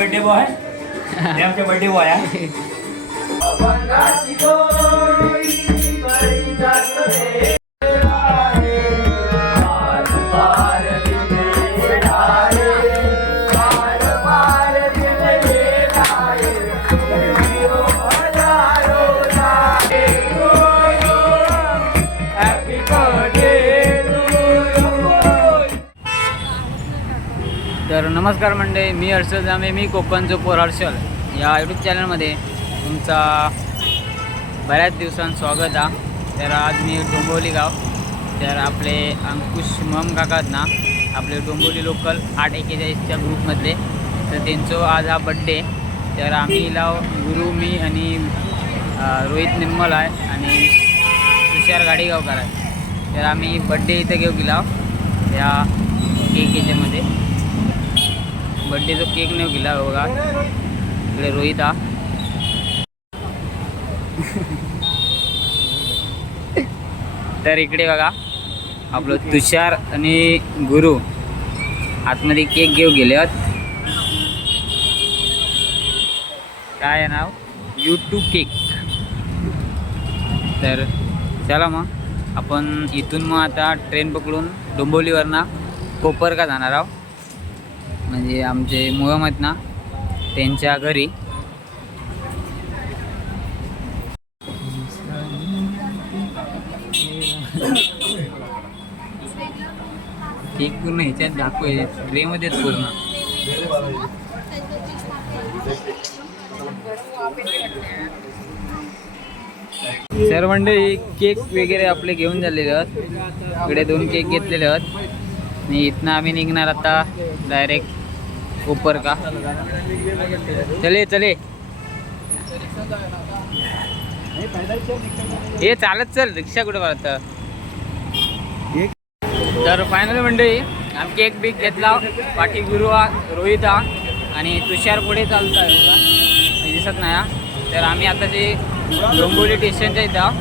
Birthday boy हे आमचे birthday boy आहे तर नमस्कार मंडळी मी हर्षल जामे मी कोकणचं पोर हर्षल या यूट्यूब चॅनलमध्ये तुमचा बऱ्याच दिवसांत स्वागत आहे तर आज मी डोंबवली गाव तर आपले अंकुश मम काकात ना आपले डोंबवली लोकल आठ एकेचाळीसच्या ग्रुपमधले तर त्यांचं आज हा बड्डे तर आम्ही लाव गुरु मी आणि रोहित निर्मल आहे आणि तुषार गाडीगावकर आहे तर आम्ही बड्डे इथं घेऊ गेला या केक याच्यामध्ये बड्डेचा केक नाही गेला बघा. इकडे रोहित. हा तर इकडे बघा आपलं तुषार आणि गुरु. आतमध्ये केक घेऊ गेले आहोत काय आहे नाव? यूट्यूब केक तर चला मग आपण इथून मग आता ट्रेन पकडून डोंबोलीवरनं कोपरका जाणार आहोत. म्हणजे आमचे मुहम आहेत ना त्यांच्या घरी. केक पूर्ण ह्याच्यात दाखवू ट्रेमध्येच पूर्ण. सर म्हणजे केक वगैरे आपले घेऊन झालेले आहेत. इकडे दोन केक घेतलेले आहेत. आणि इथनं आम्ही निघणार आता डायरेक्ट उपर का? चले चले. हे चालत चल रिक्षा कुठं वाटत तर फायनल मंडळी आम्ही केक बीक घेतला. पाठी गुरु हा रोहित हा आणि तुषार पुढे चालत आहे बघा. हे दिसत नाही हा. तर आम्ही आता जे डोंबिवली स्टेशनच्या इथं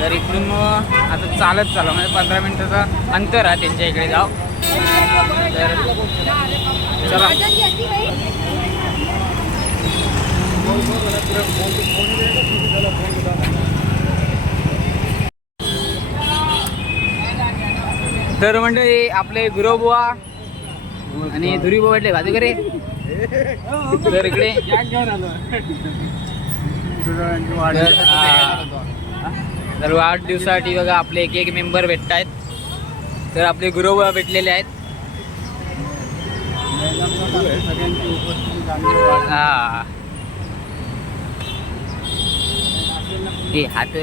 तर इकडून मग आता चालत चालू. म्हणजे पंधरा मिनटाचं अंतर आहे त्यांच्या इकडे जाऊ. चला. तर म्हणजे आपले गुरुबुवा आणि धुरी बुवा भेटले बाजू करे तर इकडे. तर आठ दिवसासाठी बघा आपले एक एक मेंबर भेटत आहेत तर आपले गुरु भेटलेले आहेत. हा. हे हात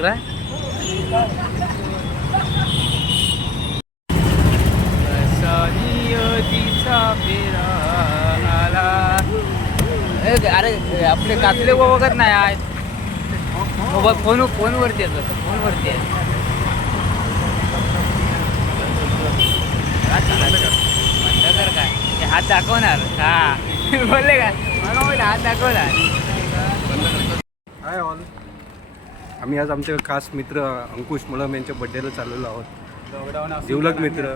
अरे आपले कातले वगैरे नाही आहेत. फोन फोनवरती येत फोनवरती आहे म्हणलं तर काय ते हात दाखवणार हा बोलले का मला बोलले हात दाखवणार हाय ऑल आम्ही आज आमचे खास मित्र. अंकुश मुलम यांच्या बड्डेला चाललेलो आहोत जिवलग मित्र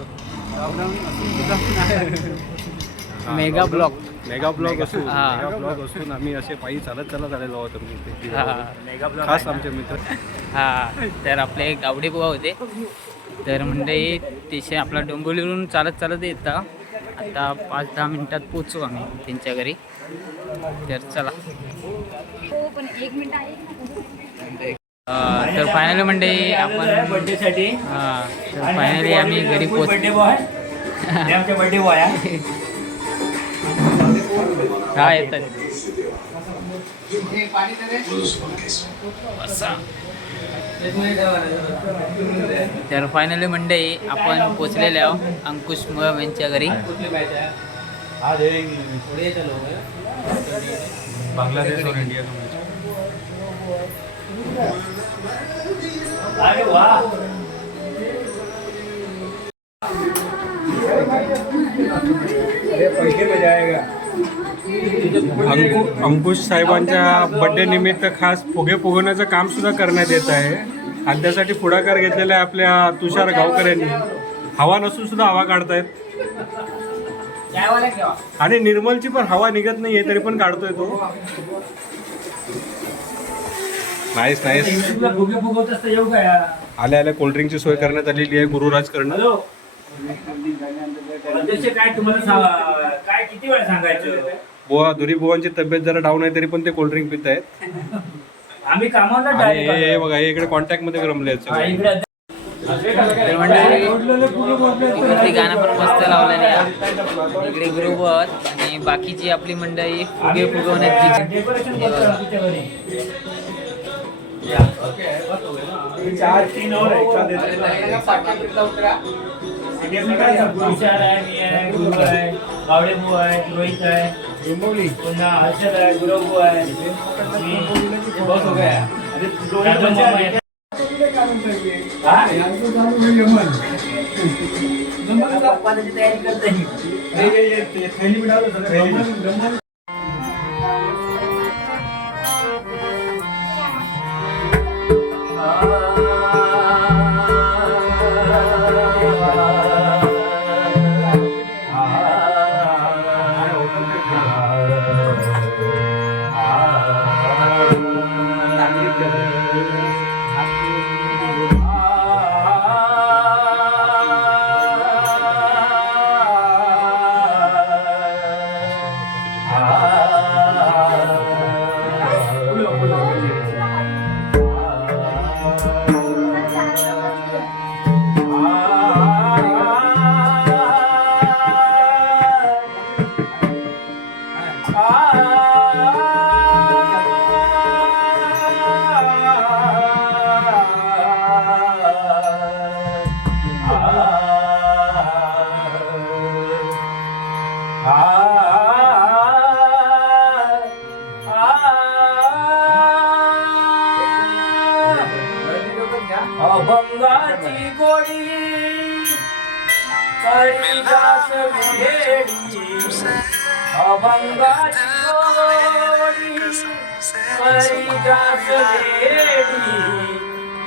मेगा ब्लॉक मेगा ब्लॉग असून हा. मेगा ब्लॉग असून आम्ही असे पायी चालत चालत आलेलो आहोत आम्ही. खास आमचे मित्र. हा तर आपले गावडे बुवा होते. तर म्हणजे तिथे आपला डोंबिवलीवरून चालत चालत येता. आता पाच दहा मिनिटात पोचू आम्ही त्यांच्या घरी. तर चला. अं, तर फायनली म्हणजे आपण बर्थडे साठी. हा तर फायनली आम्ही घरी पोच बर्थडे बॉय हे आमचे बर्थडे बॉय हा. येतात तर फायनली मंडळी आपण पोचलेले आहो अंकुश मुळम यांच्या घरी. बांगलादेश और इंडिया का अरे वा अंकु अंकुश साहेबांच्या बड्डे निमित्त खास फुगे फुगवण्याचं काम सुद्धा करण्यात येत आहे. आणि त्यासाठी पुढाकार घेतलेला आहे आपल्या तुषार गावकर यांनी. हवा नसून सुद्धा हवा काढतायत. आणि निर्मलची पण हवा निघत नाहीये तरी पण काढतोय तो. येऊ काय आल्या आल्या कोल्ड्रिंकची सोय करण्यात आलेली आहे हॅलो. अध्यक्ष काय तुम्हाला काय किती वेळा सांगायचं? बुवा दुरी बुवांची तब्येत जरा डाऊन आहे तरी पण ते कोल्ड्रिंक पित आहेत आम्ही कामाला आणि direct हे आलो. बघा हे इकडे कॉन्टॅक्टमध्ये रमले आहेत हा, सगळे. इकडे गाणं पण मस्त लावलं नाही इकडे ग्रुप आणि बाकीची आपली मंडळी फुगे फुगवण्यात busy. डेकोरेशन हे बघा. तुमच्या घरी चार तीन और विचार आहे मी आहे गुरु आहे गावडे भाऊ आहे रोहित आहे पुन्हा हर्षद आहे गुरु भाऊ आहे बहुत हो गया येतात. हा? पप्पाची तयारी करते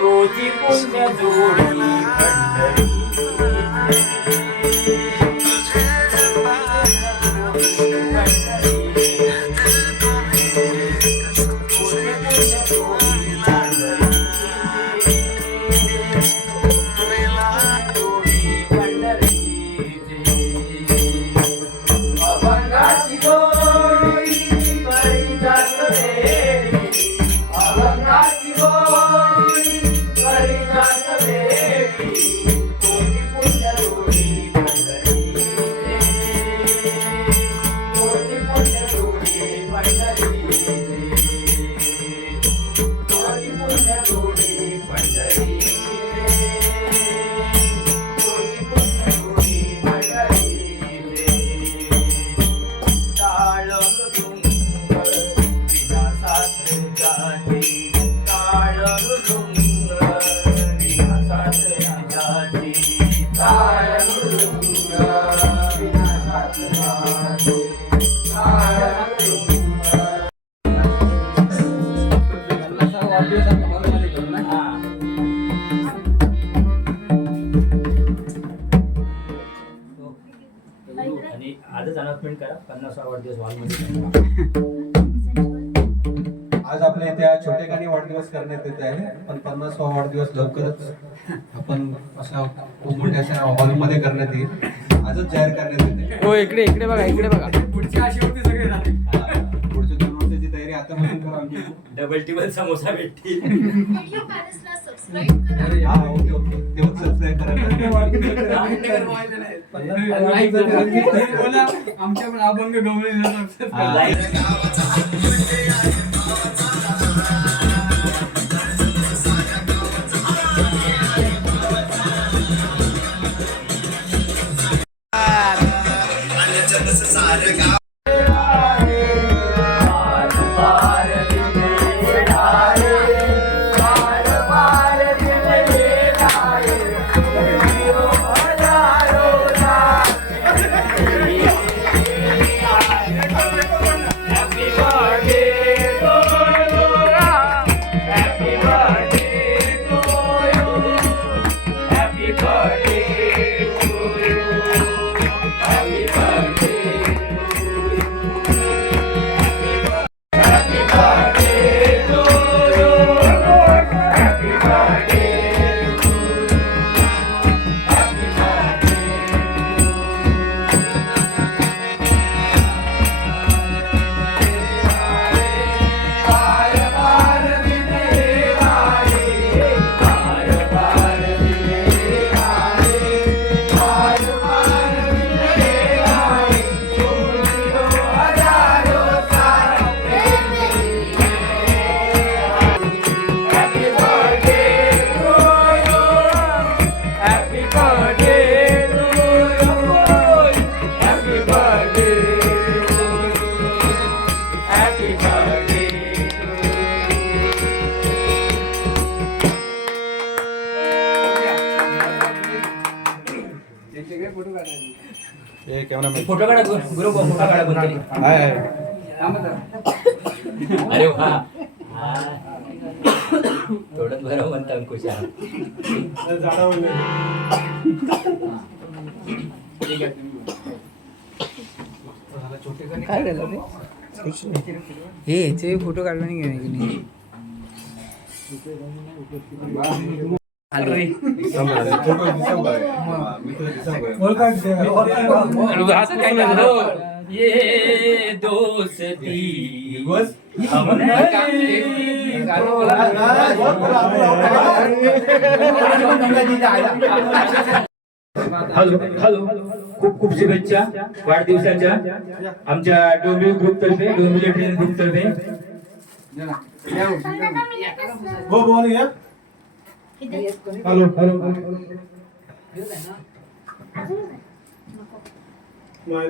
तोची पुण्य जोडी पंढरी आणि आजच अनाउन्समेंट करा. पन्नास वाढदिवस हॉलमध्ये आज आपल्या इथे आज छोटेखानी वाढदिवस करण्यात येत आहे. पण पन्नासवा वाढदिवस लवकरच आपण अशा खूप मोठ्या अशा हॉलमध्ये करण्यात येईल. आजच जाहीर करण्यात येते. हो इकडे इकडे बघा इकडे बघा. पुढच्या दोन डबल टिबल समोसा भेटतील. व्हिडिओ पॅलेसला सबस्क्राईब करा. हा ओके ओके. तेव्हा सबस्क्राईब करा. आमच्या पण अभंग डोंगरे अरे वा. हा. थोडं बरं म्हणता अंकुशा काय झालं रे? हे याचे फोटो काढला नाही की नाही? ये दोस्ती हॅलो हॅलो खूप खूप शुभेच्छा वाढदिवसाच्या आमच्या डोंबिवली ग्रुप तर्फे डोंबिवली ट्रेन ग्रुप तर्फे हो बोल या? Hello hello